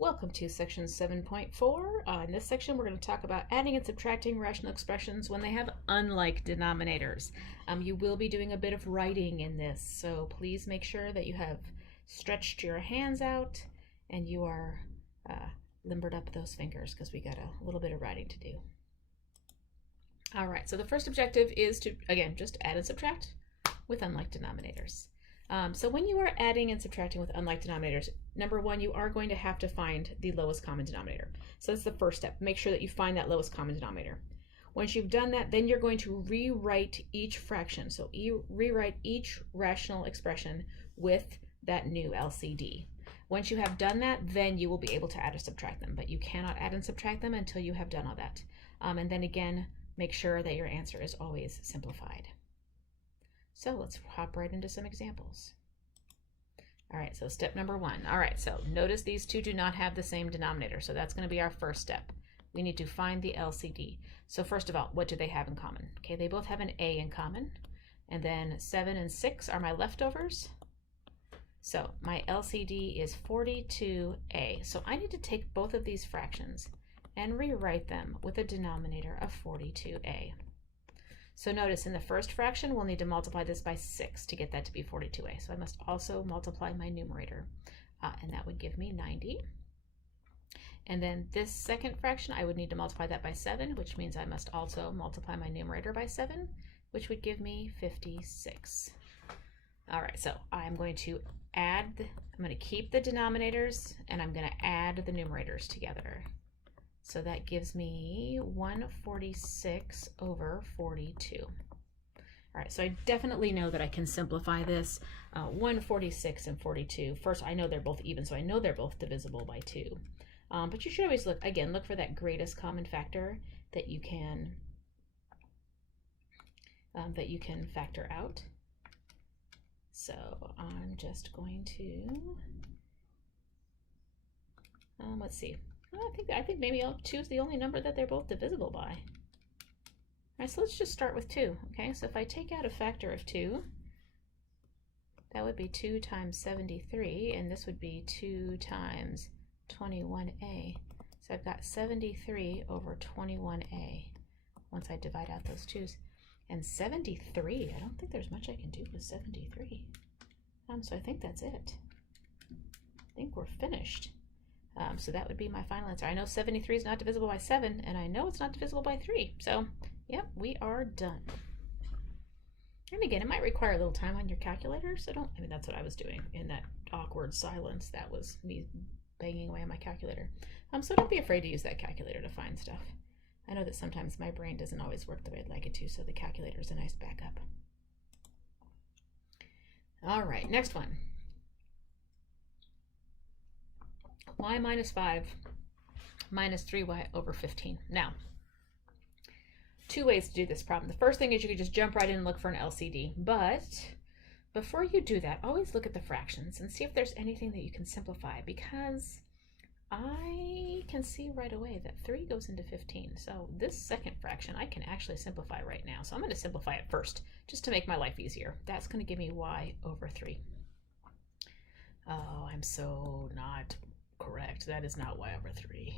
Welcome to section 7.4. In this section, we're going to talk about adding and subtracting rational expressions when they have unlike denominators. You will be doing a bit of writing in this, so please make sure that you have stretched your hands out and you are limbered up those fingers because we got a little bit of writing to do. All right, so the first objective is to, again, just add and subtract with unlike denominators. So when you are adding and subtracting with unlike denominators, number one, you are going to have to find the lowest common denominator. So that's the first step. Make sure that you find that lowest common denominator. Once you've done that, then you're going to rewrite each fraction. So rewrite each rational expression with that new LCD. Once you have done that, then you will be able to add or subtract them, but you cannot add and subtract them until you have done all that. And then again, make sure that your answer is always simplified. So let's hop right into some examples. All right, so step number one. All right, so notice these two do not have the same denominator, so that's going to be our first step. We need to find the LCD. So first of all, what do they have in common? Okay, they both have an A in common, and then 7 and 6 are my leftovers. So my LCD is 42A. So I need to take both of these fractions and rewrite them with a denominator of 42A. So notice in the first fraction, we'll need to multiply this by 6 to get that to be 42A. So I must also multiply my numerator, and that would give me 90. And then this second fraction, I would need to multiply that by 7, which means I must also multiply my numerator by 7, which would give me 56. All right, so I'm going to keep the denominators, and I'm going to add the numerators together. So that gives me 146 over 42. All right, so I definitely know that I can simplify this. 146 and 42. First, I know they're both even, so I know they're both divisible by 2. But you should always look for that greatest common factor that you can factor out. So I'm just going to, let's see. I think maybe 2 is the only number that they're both divisible by. All right, so let's just start with 2. Okay, so if I take out a factor of 2, that would be 2 times 73, and this would be 2 times 21a. So I've got 73 over 21a once I divide out those 2's. And 73, I don't think there's much I can do with 73. So I think that's it. I think we're finished. So that would be my final answer. I know 73 is not divisible by 7, and I know it's not divisible by 3. So, yep, we are done. And again, it might require a little time on your calculator, so that's what I was doing in that awkward silence. That was me banging away on my calculator. So don't be afraid to use that calculator to find stuff. I know that sometimes my brain doesn't always work the way I'd like it to, so the calculator is a nice backup. All right, next one. Y minus 5 minus 3y over 15. Now, 2 ways to do this problem. The first thing is you could just jump right in and look for an LCD, but before you do that, always look at the fractions and see if there's anything that you can simplify, because I can see right away that 3 goes into 15. So this second fraction I can actually simplify right now. So I'm going to simplify it first just to make my life easier. That's going to give me y over 3. Oh, I'm so not correct. That is not y over 3.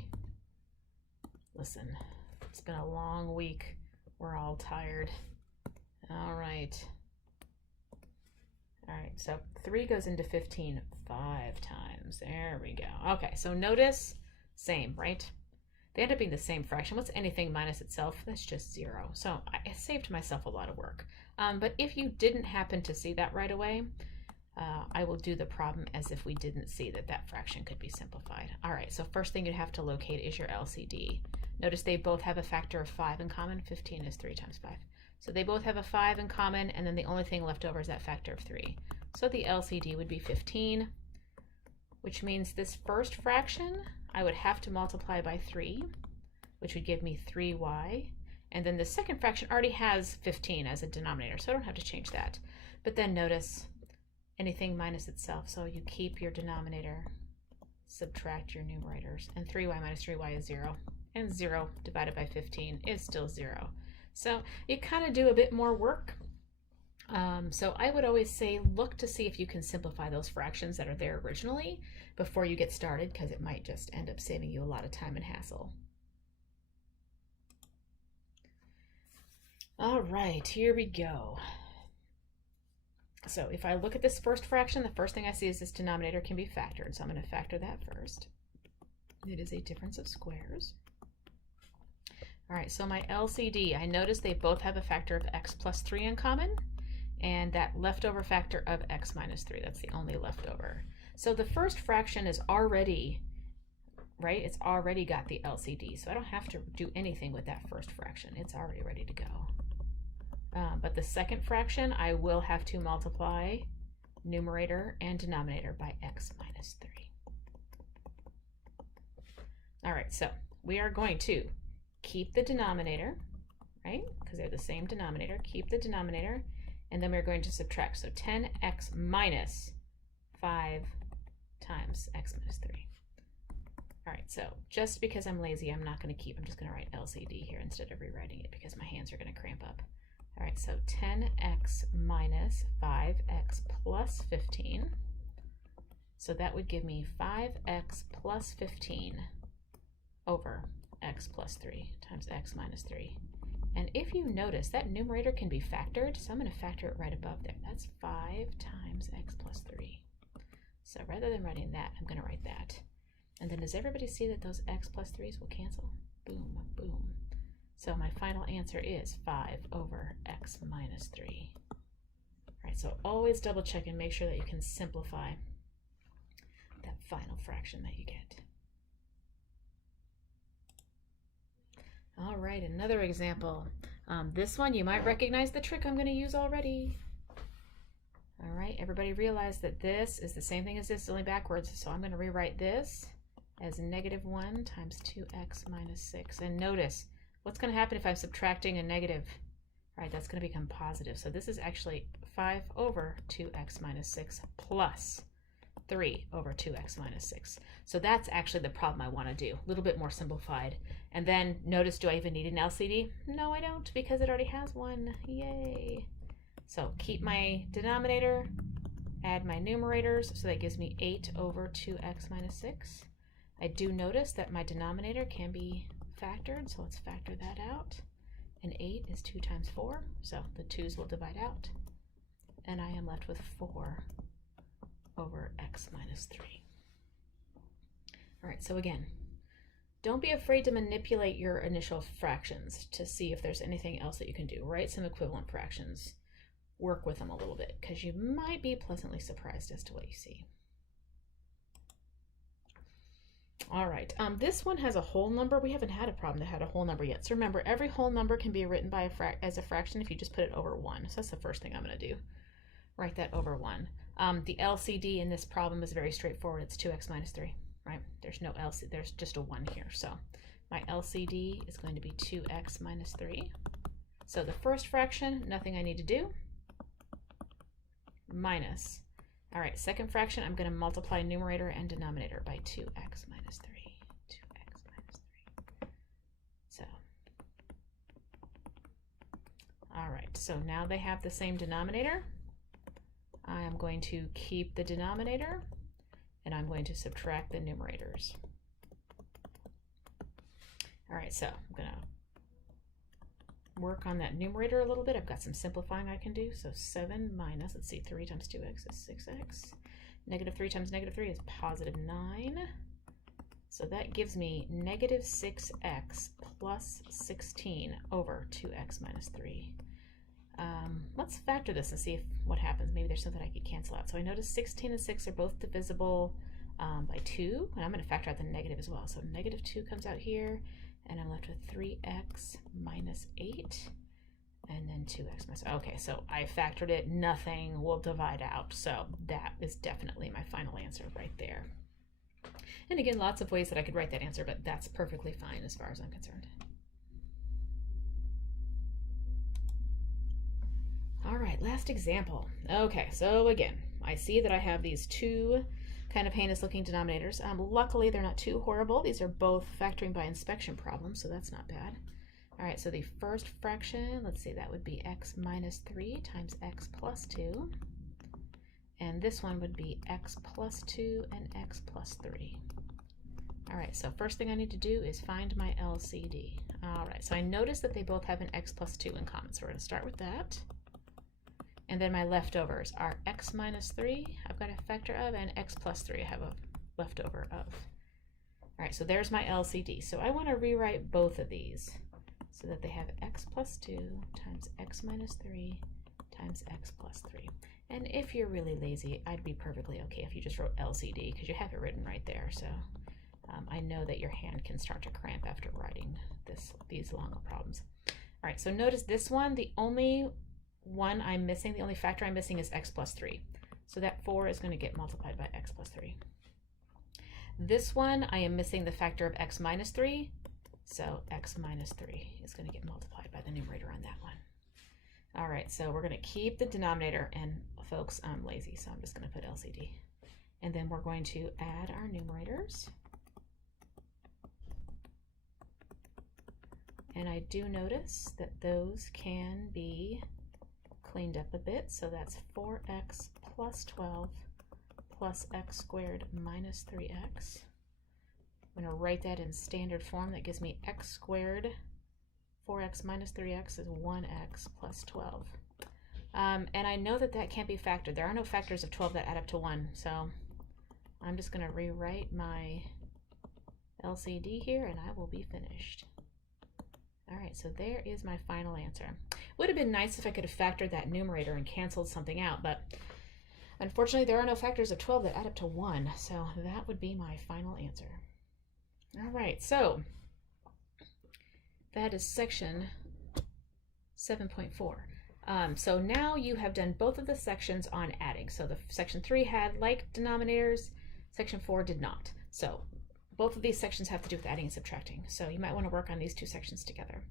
Listen, it's been a long week. We're all tired. All right. All right, so 3 goes into 15 5 times. There we go. Okay, so notice, same, right? They end up being the same fraction. What's anything minus itself? That's just 0. So I saved myself a lot of work. But if you didn't happen to see that right away, I will do the problem as if we didn't see that fraction could be simplified. All right, so first thing you have to locate is your LCD. Notice they both have a factor of 5 in common. 15 is 3 times 5. So they both have a 5 in common, and then the only thing left over is that factor of 3. So the LCD would be 15, which means this first fraction I would have to multiply by 3, which would give me 3y. And then the second fraction already has 15 as a denominator, so I don't have to change that. But then notice anything minus itself, so you keep your denominator, subtract your numerators, and 3y minus 3y is 0, and 0 divided by 15 is still 0. So you kind of do a bit more work So I would always say look to see if you can simplify those fractions that are there originally before you get started, because it might just end up saving you a lot of time and hassle. All right, here we go. So if I look at this first fraction, the first thing I see is this denominator can be factored. So I'm going to factor that first. It is a difference of squares. All right, so my LCD, I notice they both have a factor of x plus 3 in common, and that leftover factor of x minus 3. That's the only leftover. So the first fraction is already, right? It's already got the LCD, so I don't have to do anything with that first fraction. It's already ready to go. But the second fraction, I will have to multiply numerator and denominator by x minus 3. All right, so we are going to keep the denominator, right? Because they're the same denominator. Keep the denominator, and then we're going to subtract. So 10x minus 5 times x minus 3. All right, so just because I'm lazy, I'm not going to keep. I'm just going to write LCD here instead of rewriting it because my hands are going to cramp up. All right, so 10x minus 5x plus 15. So that would give me 5x plus 15 over x plus 3 times x minus 3. And if you notice, that numerator can be factored, so I'm going to factor it right above there. That's 5 times x plus 3. So rather than writing that, I'm going to write that. And then does everybody see that those x plus 3's will cancel? Boom, boom. So my final answer is 5 over x minus 3. All right, so always double check and make sure that you can simplify that final fraction that you get. All right, another example. This one, you might recognize the trick I'm going to use already. All right, everybody realize that this is the same thing as this, only backwards. So I'm going to rewrite this as negative 1 times 2x minus 6. And notice, what's going to happen if I'm subtracting a negative? All right, that's going to become positive. So this is actually 5 over 2x minus 6 plus 3 over 2x minus 6. So that's actually the problem I want to do, a little bit more simplified. And then notice, do I even need an LCD? No, I don't, because it already has one. Yay. So keep my denominator, add my numerators, so that gives me 8 over 2x minus 6. I do notice that my denominator can be factored, so let's factor that out. And 8 is 2 times 4, so the 2's will divide out. And I am left with 4 over x minus 3. All right, so again, don't be afraid to manipulate your initial fractions to see if there's anything else that you can do. Write some equivalent fractions. Work with them a little bit, because you might be pleasantly surprised as to what you see. All right, this one has a whole number. We haven't had a problem that had a whole number yet. So remember, every whole number can be written by as a fraction if you just put it over 1. So that's the first thing I'm going to do. Write that over 1. The LCD in this problem is very straightforward. It's 2x minus 3, right? There's no LCD. There's just a 1 here. So my LCD is going to be 2x minus 3. So the first fraction, nothing I need to do. Minus. All right, second fraction, I'm going to multiply numerator and denominator by 2x minus 3. 2x minus 3. So, all right, so now they have the same denominator. I am going to keep the denominator, and I'm going to subtract the numerators. All right, so I'm going to work on that numerator a little bit. I've got some simplifying I can do. So 7 minus, let's see, 3 times 2x is 6x. Negative 3 times negative 3 is positive 9. So that gives me negative 6x plus 16 over 2x minus 3. Let's factor this and see what happens. Maybe there's something I could cancel out. So I notice 16 and 6 are both divisible by 2, and I'm going to factor out the negative as well. So negative 2 comes out here, and I'm left with 3x minus 8, and then 2x minus, okay, so I factored it, nothing will divide out, so that is definitely my final answer right there. And again, lots of ways that I could write that answer, but that's perfectly fine as far as I'm concerned. All right, last example. Okay, so again, I see that I have these two kind of heinous looking denominators. Luckily, they're not too horrible. These are both factoring by inspection problems, so that's not bad. All right, so the first fraction, let's see, that would be x minus 3 times x plus 2. And this one would be x plus 2 and x plus 3. All right, so first thing I need to do is find my LCD. All right, so I noticed that they both have an x plus 2 in common, so we're going to start with that. And then my leftovers are x minus 3, I've got a factor of, and x plus 3, I have a leftover of. All right, so there's my LCD. So I want to rewrite both of these so that they have x plus 2 times x minus 3 times x plus 3. And if you're really lazy, I'd be perfectly okay if you just wrote LCD because you have it written right there. So I know that your hand can start to cramp after writing these long problems. All right, so notice this one, the only one I'm missing, the only factor I'm missing is x plus 3. So that 4 is going to get multiplied by x plus 3. This one, I am missing the factor of x minus 3. So x minus 3 is going to get multiplied by the numerator on that one. All right, so we're going to keep the denominator, and folks, I'm lazy, so I'm just going to put LCD. And then we're going to add our numerators. And I do notice that those can be cleaned up a bit, so that's 4x plus 12 plus x squared minus 3x. I'm going to write that in standard form. That gives me x squared. 4x minus 3x is 1x plus 12. And I know that that can't be factored. There are no factors of 12 that add up to 1, so I'm just going to rewrite my LCD here, and I will be finished. All right, so there is my final answer. Would have been nice if I could have factored that numerator and canceled something out, but unfortunately there are no factors of 12 that add up to 1, so that would be my final answer. All right, so that is section 7.4. So now you have done both of the sections on adding. So the section 3 had like denominators, section 4 did not. So both of these sections have to do with adding and subtracting. So you might want to work on these two sections together.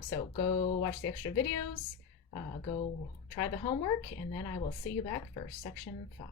So go watch the extra videos, go try the homework, and then I will see you back for section 5.